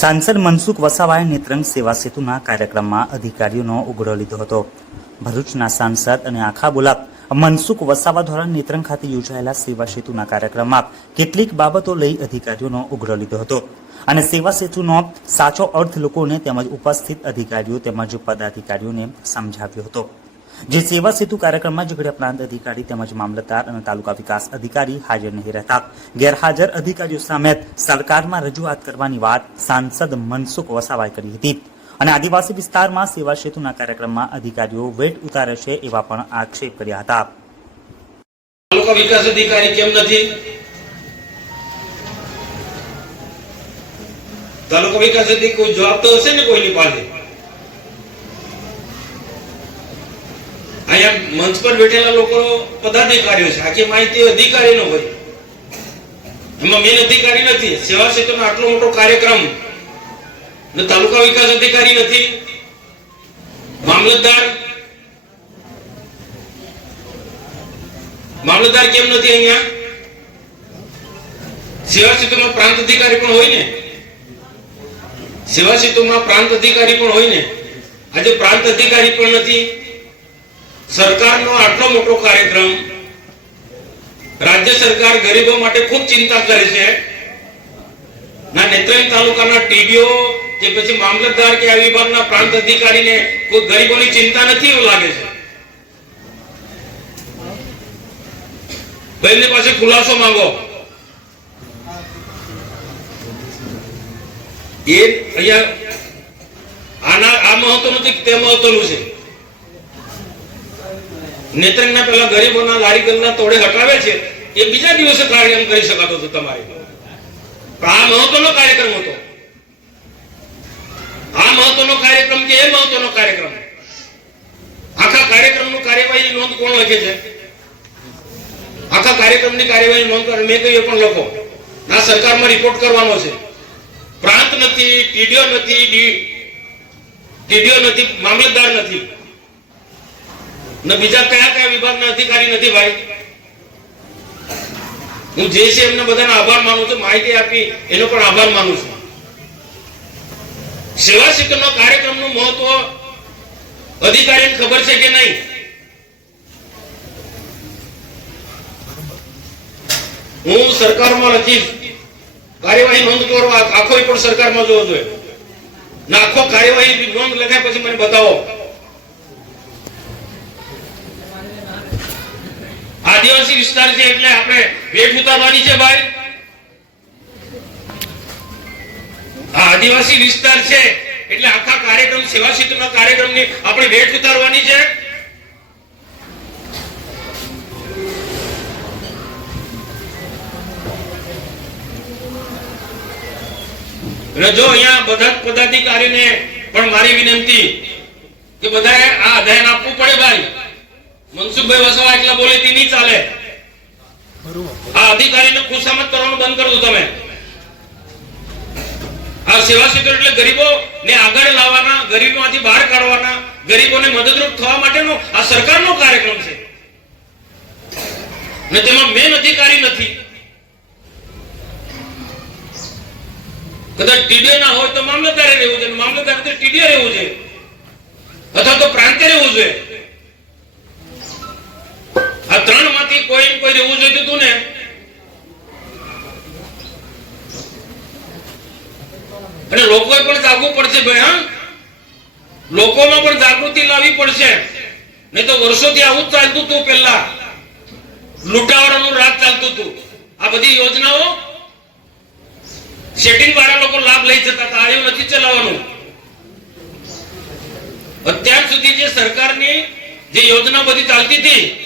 સાંસદ મનસુખ વસાવાએ નેત્રંગ સેવા સેતુના કાર્યક્રમમાં અધિકારીઓનો ઉઘડો લીધો હતો. ભરૂચના સાંસદ અને આખા બોલાબ મનસુખ વસાવા દ્વારા નેત્રંગ ખાતે યોજાયેલા સેવા સેતુના કાર્યક્રમમાં કેટલીક બાબતો લઈ અધિકારીઓનો ઉઘડો લીધો હતો. અને સેવા સેતુનો સાચો અર્થ લોકોને તેમજ ઉપસ્થિત અધિકારીઓ તેમજ પદાધિકારીઓને સમજાવ્યો હતો. જે સેવા સેતુ કાર્યક્રમમાં ઝઘડિયા પ્રાંત અધિકારી તેમજ મામલતદાર અને તાલુકા વિકાસ અધિકારી હાજર નહીં રહેતા. ગેરહાજર અધિકારીઓ સામે સરકારમાં રજૂઆત કરવાની વાત સાંસદ મનસુખ વસાવાએ કરી હતી. અને આદિવાસી વિસ્તારમાં સેવા સેતુના કાર્યક્રમમાં અધિકારીઓ વેટ ઉતારે છે એવા પણ આક્ષેપ કર્યા હતા. તાલુકા વિકાસ અધિકારી કેમ નથી? તાલુકા વિકાસ અધિકારી કોઈ જવાબ તો હશે ને કોઈની પાસે? અહીંયા મંચ પર બેઠેલા લોકો પદાધિકારીઓ છે. આખી માહિતી અધિકારીનો હોય. એમાં મેન અધિકારી નથી. સેવા ક્ષેત્રનો આટલો મોટો કાર્યક્રમ તાલુકા વિકાસ અધિકારી નથી. મામલતદાર મામલતદાર કેમ નથી અહીંયા? સેવા ક્ષેત્રમાં પ્રાંત અધિકારી પણ હોય ને? સેવા ક્ષેત્રમાં પ્રાંત અધિકારી પણ હોય ને? આજે પ્રાંત અધિકારી પણ નથી. સરકારનો આટલો મોટો કાર્યક્રમ રાજ્ય સરકાર ગરીબો માટે ખૂબ ચિંતા કરે છે. ના, નેત્રંગ તાલુકાના ટીડીઓ કે પછી મામલતદાર કે આ વિભાગના પ્રાંત અધિકારીને કોઈ ગરીબોની ચિંતા નથી એવું લાગે છે? બેનની પાસે ખુલાસો માંગો. એ અહીંયા આના આ મહત્વનું તે મહત્વનું છે. નેત્રંગના પેલા ગરીબોના લારી ગલ્લા તોડે હટાવે છે, એ બીજા દિવસે કાર્યક્રમ કરી શકાતો હતો તમારે. આ મહત્વનો કાર્યક્રમ હતો. આ મહત્વનો કાર્યક્રમ કે એ મહત્વનો કાર્યક્રમ? આખા કાર્યક્રમનું કાર્યવાહીની નોંધ કોણ લખે છે? આખા કાર્યક્રમની કાર્યવાહી નોંધ કરે. મેં કહ્યું પણ લખો. ના સરકારમાં રિપોર્ટ કરવાનો છે. પ્રાંત નથી, ટીડીઓ નથી ટીડીઓ નથી, મામલતદાર નથી. ને બીજા કયા કયા વિભાગના અધિકારી નથી ભાઈ? હું જે છે એમને બધાનો આભાર માનું છું, માહિતી આપી, એનો પણ આભાર માનું છું. સેવા શિક્ષણનો કાર્યક્રમનું મહત્વ અધિકારીને ખબર છે કે નહીં? હું સરકારમાં લખીશ. કાર્યવાહી નોંધ કરવા આખો પણ સરકારમાં જોવો જોઈએ. આખો કાર્યવાહી નોંધ લખાય પછી મને બતાવો. આદિવાસી વિસ્તાર છે એટલે આપણે ભેટ ઉતારવાની છે ભાઈ. આદિવાસી વિસ્તાર છે એટલે આખા કાર્યક્રમ, સેવા ક્ષેત્રના કાર્યક્રમની આપણે ભેટ ઉતારવાની છે. રજો અહીંયા બધા પદાધિકારીને પણ મારી વિનંતી કે બધાએ આ અધ્યયન આપવું પડે ભાઈ. મનસુખભાઈ વસાવા એકલા બોલે તે નહીં ચાલે. આ અધિકારીને ખુશામત કરવાનું બંધ કરો તમે. આ સેવા ક્ષેત્ર એટલે ગરીબો ને આગળ લાવવાના ગરીબોમાંથી બહાર કાઢવાના ગરીબોને મદદરૂપ થવા માટેનો આ સરકારનો કાર્યક્રમ છે. ને તેમાં મેન અધિકારી નથી. કદાચ ટીડીઓ ના હોય તો મામલતદારે રહેવું છે મામલતદારે તો ટીડીઓ રહેવું છે અથવા તો પ્રાંતે રહેવું છે માંથી કોઈ ને જોઈતું હતું ને? અને લોકોએ પણ જાગવું પડશે ભાઈ, હા? લોકોમાં પણ જાગૃતિ લાવવી પડશે. નહીં તો વર્ષોથી આવું ચાલતું હતું પહેલા. લૂંટાવાળાનું રાત ચાલતું હતું. આ બધી યોજનાઓ સેટિંગ વાળા લોકો લાભ લઈ જતા હતા. આ નથી ચલાવવાનું. અત્યાર સુધી જે સરકારની જે યોજના બધી ચાલતી હતી